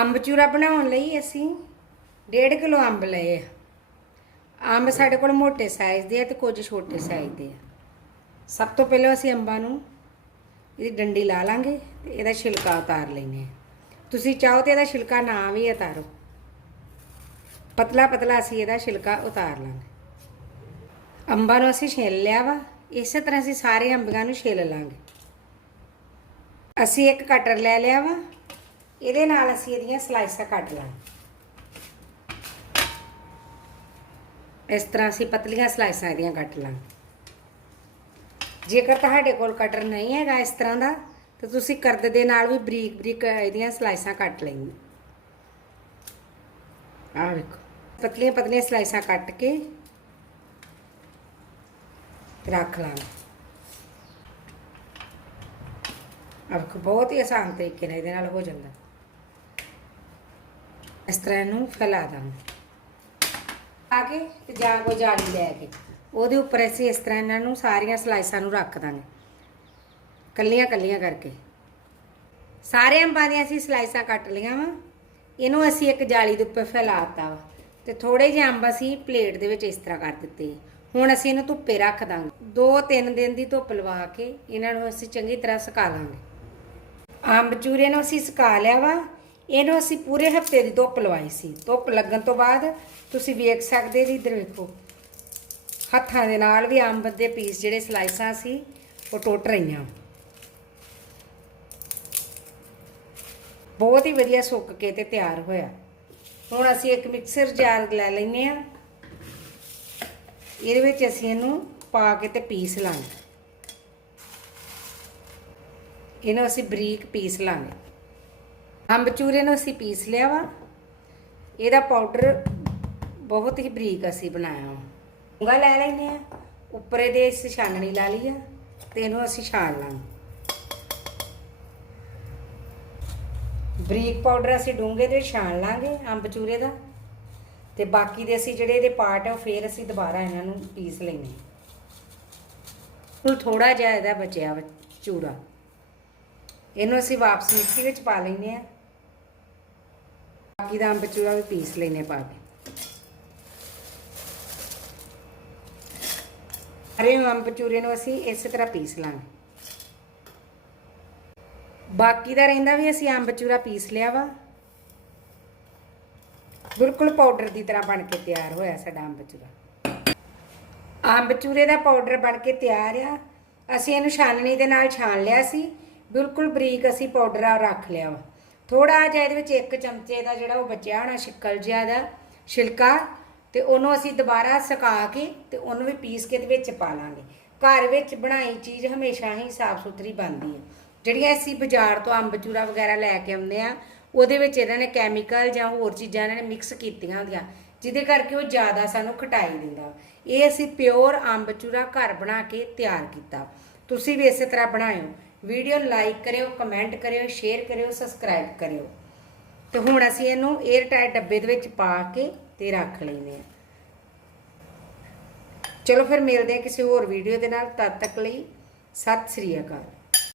ਅੰਬ ਚੂਰਾ ਬਣਾਉਣ ਲਈ ਅਸੀਂ 1.5 ਕਿਲੋ ਅੰਬ ਲਏ ਆ। ਅੰਬ ਸਾਡੇ ਕੋਲ ਮੋਟੇ ਸਾਈਜ਼ ਦੇ ਆ ਤੇ ਕੁਝ ਛੋਟੇ ਸਾਈਜ਼ ਦੇ ਆ। ਸਭ ਤੋਂ ਪਹਿਲਾਂ ਅਸੀਂ ਅੰਬਾਂ ਨੂੰ ਇਹਦੀ ਡੰਡੀ ਲਾ ਲਾਂਗੇ ਤੇ ਇਹਦਾ ਛਿਲਕਾ ਉਤਾਰ ਲੈਨੇ ਆ। ਤੁਸੀਂ ਚਾਹੋ ਤੇ ਇਹਦਾ ਛਿਲਕਾ ਨਾ ਵੀ ਉਤਾਰੋ। ਪਤਲਾ ਪਤਲਾ ਅਸੀਂ ਇਹਦਾ ਛਿਲਕਾ ਉਤਾਰ ਲਾਂਗੇ। ਅੰਬਾਂ ਨੂੰ ਅਸੀਂ ਛਿੱਲ ਲਿਆ ਵਾ। ਇਸੇ ਤਰ੍ਹਾਂ ਅਸੀਂ ਸਾਰੇ ਅੰਬਾਂ ਨੂੰ ਛਿੱਲ ਲਾਂਗੇ। ਅਸੀਂ ਇੱਕ ਕਟਰ ਲੈ ਲਿਆ ਵਾ। ਇਹਦੇ ਨਾਲ ਅਸੀਂ ਇਹਦੀਆਂ ਸਲਾਈਸਾਂ ਕੱਟ ਲਾਂਗੇ। ਇਸ ਤਰ੍ਹਾਂ ਅਸੀਂ ਪਤਲੀਆਂ ਸਲਾਈਸਾਂ ਇਹਦੀਆਂ ਕੱਟ ਲਾਂਗੇ। ਜੇਕਰ ਤੁਹਾਡੇ ਕੋਲ ਕਟਰ ਨਹੀਂ ਹੈਗਾ ਇਸ ਤਰ੍ਹਾਂ ਦਾ, ਤਾਂ ਤੁਸੀਂ ਕਰਦ ਦੇ ਨਾਲ ਵੀ ਬਰੀਕ ਬਰੀਕ ਇਹਦੀਆਂ ਸਲਾਈਸਾਂ ਕੱਟ ਲੈਣੀ ਆਹ ਵੇਖੋ, ਪਤਲੀਆਂ ਪਤਲੀਆਂ ਸਲਾਈਸਾਂ ਕੱਟ ਕੇ ਰੱਖ ਲਾਂਗੇ। ਆਹ ਵੇਖੋ, ਬਹੁਤ ਹੀ ਆਸਾਨ ਤਰੀਕੇ ਨਾਲ ਇਹਦੇ ਨਾਲ ਹੋ ਜਾਂਦਾ। ਇਸ ਤਰ੍ਹਾਂ ਇਹਨੂੰ ਫੈਲਾ ਦਾਂਗੇ। ਆ ਕੇ ਤੇ ਜਾਂ ਕੋ ਜਾਲੀ ਲੈ ਕੇ ਉਹਦੇ ਉੱਪਰ ਅਸੀਂ ਇਸ ਤਰ੍ਹਾਂ ਇਹਨਾਂ ਨੂੰ ਸਾਰੀਆਂ ਸਲਾਈਸਾਂ ਨੂੰ ਰੱਖ ਦਾਂਗੇ। ਕੱਲੀਆਂ ਕੱਲੀਆਂ ਕਰਕੇ। ਸਾਰੇ ਅੰਬਾਂ ਦੀਆਂ ਅਸੀਂ ਸਲਾਈਸਾਂ ਕੱਟ ਲਈਆਂ ਵਾ। ਇਹਨੂੰ ਅਸੀਂ ਇੱਕ ਜਾਲੀ ਦੇ ਉੱਪਰ ਫੈਲਾਤਾ ਵਾ ਤੇ ਥੋੜੇ ਜਿਹੇ ਅੰਬ ਅਸੀਂ ਪਲੇਟ ਦੇ ਵਿੱਚ ਇਸ ਤਰ੍ਹਾਂ ਕਰ ਦਿੱਤੇ। ਹੁਣ ਅਸੀਂ ਇਹਨੂੰ ਧੁੱਪੇ ਰੱਖ ਦਾਂਗੇ। 2-3 ਦਿਨ ਦੀ ਧੁੱਪ ਲਵਾ ਕੇ ਇਹਨਾਂ ਨੂੰ ਅਸੀਂ ਚੰਗੀ ਤਰ੍ਹਾਂ ਸੁਕਾ ਲਾਂਗੇ। ਅੰਬ ਚੂਰੇ ਨੂੰ ਅਸੀਂ ਸੁਕਾ ਲਿਆ ਵਾ ਇਹਨੂੰ ਅਸੀਂ ਪੂਰੇ ਹਫ਼ਤੇ ਦੀ ਧੁੱਪ ਲਵਾਈ ਸੀ। ਧੁੱਪ ਲੱਗਣ ਤੋਂ ਬਾਅਦ ਤੁਸੀਂ ਵੇਖ ਸਕਦੇ ਜੀ ਇੱਧਰ ਵੇਖੋ। ਹੱਥਾਂ ਦੇ ਨਾਲ ਵੀ ਅੰਬ ਦੇ ਪੀਸ ਜਿਹੜੇ ਸਲਾਈਸਾਂ ਸੀ ਉਹ ਟੁੱਟ ਰਹੀਆਂ। ਬਹੁਤ ਹੀ ਵਧੀਆ ਸੁੱਕ ਕੇ ਤੇ ਤਿਆਰ ਹੋਇਆ। ਹੁਣ ਅਸੀਂ ਇੱਕ ਮਿਕਸਰ ਜਾਰ ਲੈ ਲੈਨੇ ਆ ਇਹਦੇ ਵਿੱਚ ਅਸੀਂ ਇਹਨੂੰ ਪਾ ਕੇ ਤੇ ਪੀਸ ਲਾਂਗੇ। ਇਹਨੂੰ ਅਸੀਂ ਬਰੀਕ ਪੀਸ ਲਾਂਗੇ। ਅੰਬ ਚੂਰੇ ਨੂੰ ਅਸੀਂ ਪੀਸ ਲਿਆ ਵਾ। ਇਹਦਾ ਪਾਊਡਰ ਬਹੁਤ ਹੀ ਬਰੀਕ ਅਸੀਂ ਬਣਾਇਆ ਵਾ। ਉਂਗਾ ਲੈ ਲੈਨੇ ਆ। ਉੱਪਰ ਇਹਦੇ ਅਸੀਂ ਛਾਨਣੀ ਲਾ ਲਈ ਆ ਤੇ ਇਹਨੂੰ ਅਸੀਂ ਛਾਣ ਲਾਂਗੇ। ਬਰੀਕ ਪਾਊਡਰ ਅਸੀਂ ਡੂੰਘੇ ਦੇ ਛਾਣ ਲਾਂਗੇ ਅੰਬ ਚੂਰੇ ਦਾ। ਤੇ ਬਾਕੀ ਦੇ ਅਸੀਂ ਜਿਹੜੇ ਇਹਦੇ ਪਾਰਟ ਆ ਉਹ ਫੇਰ ਅਸੀਂ ਦੁਬਾਰਾ ਇਹਨਾਂ ਨੂੰ ਪੀਸ ਲੈਨੇ ਹੁਣ ਥੋੜਾ ਜਿਹਾ ਇਹਦਾ ਬਚਿਆ ਵਾ ਚੂਰਾ। ਇਹਨੂੰ ਅਸੀਂ ਵਾਪਸ ਮਿਕਸੀ ਵਿੱਚ ਪਾ ਲੈਨੇ ਆ। ਬਾਕੀ ਦਾ ਅੰਬ ਚੂਰਾ ਵੀ ਪੀਸ ਲੈਨੇ ਪਾ ਕੇ। ਹਰੇ ਅੰਬ ਚੂਰੇ ਨੂੰ ਅਸੀਂ ਇਸੇ ਤਰ੍ਹਾਂ ਪੀਸ ਲਾਂਗੇ। ਬਾਕੀ ਦਾ ਰਹਿੰਦਾ ਵੀ ਅਸੀਂ ਅੰਬ ਚੂਰਾ ਪੀਸ ਲਿਆ ਵਾ। ਬਿਲਕੁਲ ਪਾਊਡਰ ਦੀ ਤਰ੍ਹਾਂ ਬਣ ਕੇ ਤਿਆਰ ਹੋਇਆ ਸਾਡਾ ਅੰਬ ਚੂਰਾ। ਅੰਬ ਚੂਰੇ ਦਾ ਪਾਊਡਰ ਬਣ ਕੇ ਤਿਆਰ ਆ। ਅਸੀਂ ਇਹਨੂੰ ਛਾਨਣੀ ਦੇ ਨਾਲ ਛਾਣ ਲਿਆ ਸੀ। ਬਿਲਕੁਲ ਬਰੀਕ ਅਸੀਂ ਪਾਊਡਰ ਰੱਖ ਲਿਆ ਵਾ। ਥੋੜਾ ਜਿਹਾ ਇਹਦੇ ਵਿੱਚ ਇੱਕ ਚਮਚੇ ਦਾ ਜਿਹੜਾ ਉਹ ਬਚਿਆ ਹੋਣਾ ਸ਼ਿਕਲ ਜਿਹਾ ਦਾ ਛਿਲਕਾ, ਤੇ ਉਹਨੂੰ ਅਸੀਂ ਦੁਬਾਰਾ ਸੁਕਾ ਕੇ ਤੇ ਉਹਨੂੰ ਵੀ ਪੀਸ ਕੇ ਦੇ ਵਿੱਚ ਪਾ ਲਾਂਗੇ। ਘਰ ਵਿੱਚ ਬਣਾਈ ਚੀਜ਼ ਹਮੇਸ਼ਾ ਹੀ ਸਾਫ਼ ਸੁਥਰੀ ਬਣਦੀ ਹੈ। ਜਿਹੜੀਆਂ ਅਸੀਂ ਬਾਜ਼ਾਰ ਤੋਂ ਅੰਬ ਚੂਰਾ ਵਗੈਰਾ ਲੈ ਕੇ ਆਉਂਦੇ ਆ ਉਹਦੇ ਵਿੱਚ ਇਹਨਾਂ ਨੇ ਕੈਮੀਕਲ ਜਾਂ ਹੋਰ ਚੀਜ਼ਾਂ ਇਹਨਾਂ ਨੇ ਮਿਕਸ ਕੀਤੀਆਂ ਹੁੰਦੀਆਂ, ਜਿਹਦੇ ਕਰਕੇ ਉਹ ਜ਼ਿਆਦਾ ਸਾਨੂੰ ਖਟਾਈ ਦਿੰਦਾ। ਇਹ ਅਸੀਂ ਪਿਓਰ ਅੰਬ ਚੂਰਾ ਘਰ ਬਣਾ ਕੇ ਤਿਆਰ ਕੀਤਾ। ਤੁਸੀਂ ਵੀ ਇਸੇ ਤਰ੍ਹਾਂ ਬਣਾਇਓ। ਵੀਡੀਓ ਲਾਈਕ ਕਰਿਓ, ਕਮੈਂਟ ਕਰਿਓ, ਸ਼ੇਅਰ ਕਰਿਓ, ਸਬਸਕ੍ਰਾਈਬ ਕਰਿਓ। ਤੇ ਹੁਣ ਅਸੀਂ ਇਹਨੂੰ 에ਅਰ ਟਾਈਟ ਡੱਬੇ ਦੇ ਵਿੱਚ ਪਾ ਕੇ ਤੇ ਰੱਖ ਲੈਨੇ ਆ ਚਲੋ ਫਿਰ ਮਿਲਦੇ ਆ ਕਿਸੇ ਹੋਰ ਵੀਡੀਓ ਦੇ ਨਾਲ। ਤਦ ਤੱਕ ਲਈ ਸਤਿ ਸ੍ਰੀ ਅਕਾਲ।